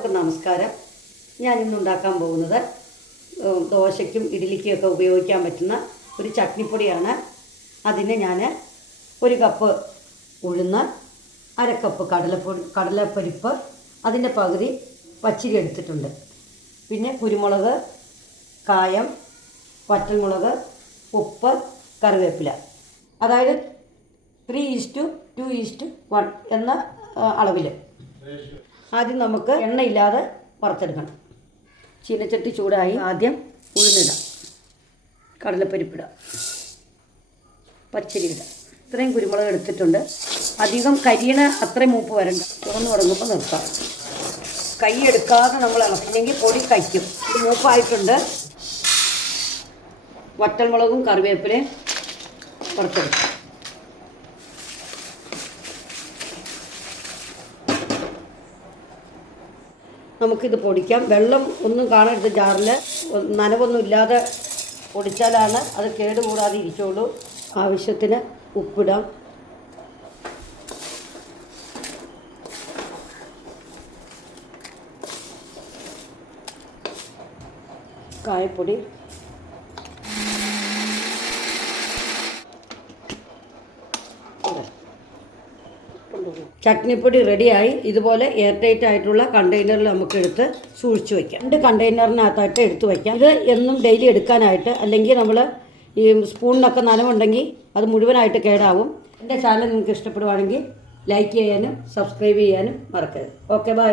എല്ലാവർക്കും നമസ്കാരം. ഞാൻ ഇന്ന് ഉണ്ടാക്കാൻ പോകുന്നത് ദോശയ്ക്കും ഇഡ്ഡലിക്കും ഒക്കെ ഉപയോഗിക്കാൻ പറ്റുന്ന ഒരു ചട്നിപ്പൊടിയാണ്. അതിന് ഞാൻ ഒരു കപ്പ് ഉഴുന്ന് അര കപ്പ് കടലപ്പൊടി കടലപ്പരിപ്പ് അതിന്റെ പകുതി പച്ചരി എടുത്തിട്ടുണ്ട്. പിന്നെ കുരുമുളക് കായം വറ്റൽമുളക് ഉപ്പ് കറിവേപ്പില. അതായത് three is to two is to one എന്ന അളവിൽ ആദ്യം നമുക്ക് എണ്ണയില്ലാതെ വറുത്തെടുക്കണം. ചീനച്ചട്ടി ചൂടായി ആദ്യം ഉഴുന്നിടാം. കടലപ്പരിപ്പിടാം. പച്ചരി ഇടാം. ഇത്രയും കുരുമുളക് എടുത്തിട്ടുണ്ട്. അധികം കരിയണ അത്രയും മൂപ്പ് വരണ്ട. തുറന്നു തുടങ്ങുമ്പോൾ നിർത്താം. കൈ എടുക്കാതെ നമ്മൾ ഇളക്കില്ലെങ്കിൽ പൊടി കഴിക്കും. ഇത് മൂപ്പായിട്ടുണ്ട്. വറ്റൽമുളകും കറിവേപ്പിലയും വറുത്തെടുക്കാം. നമുക്കിത് പൊടിക്കാം. വെള്ളം ഒന്നും കാണരുത് ജാറിൽ നനവൊന്നും ഇല്ലാതെ പൊടിച്ചാലാണ് അത് കേടുകൂടാതെ ഇരിക്കുള്ളൂ. ആവശ്യത്തിന് ഉപ്പിടാം. കായപ്പൊടി. ചട്നിപ്പൊടി റെഡിയായി. ഇതുപോലെ എയർ ടൈറ്റ് ആയിട്ടുള്ള കണ്ടെയ്നറിൽ നമുക്ക് എടുത്ത് സൂക്ഷിച്ചു വയ്ക്കാം രണ്ട് കണ്ടെയ്നറിനകത്തായിട്ട് എടുത്തു വയ്ക്കാം ഇത് എന്നും ഡെയിലി എടുക്കാനായിട്ട് അല്ലെങ്കിൽ നമ്മൾ ഈ സ്പൂണിനൊക്കെ നനവുണ്ടെങ്കിൽ അത് മുഴുവനായിട്ട് കേടാവും. എന്റെ ചാനൽ നിങ്ങൾക്ക് ഇഷ്ടപ്പെടുവാണെങ്കിൽ ലൈക്ക് ചെയ്യാനും സബ്സ്ക്രൈബ് ചെയ്യാനും മറക്കരുത്. Okay bye.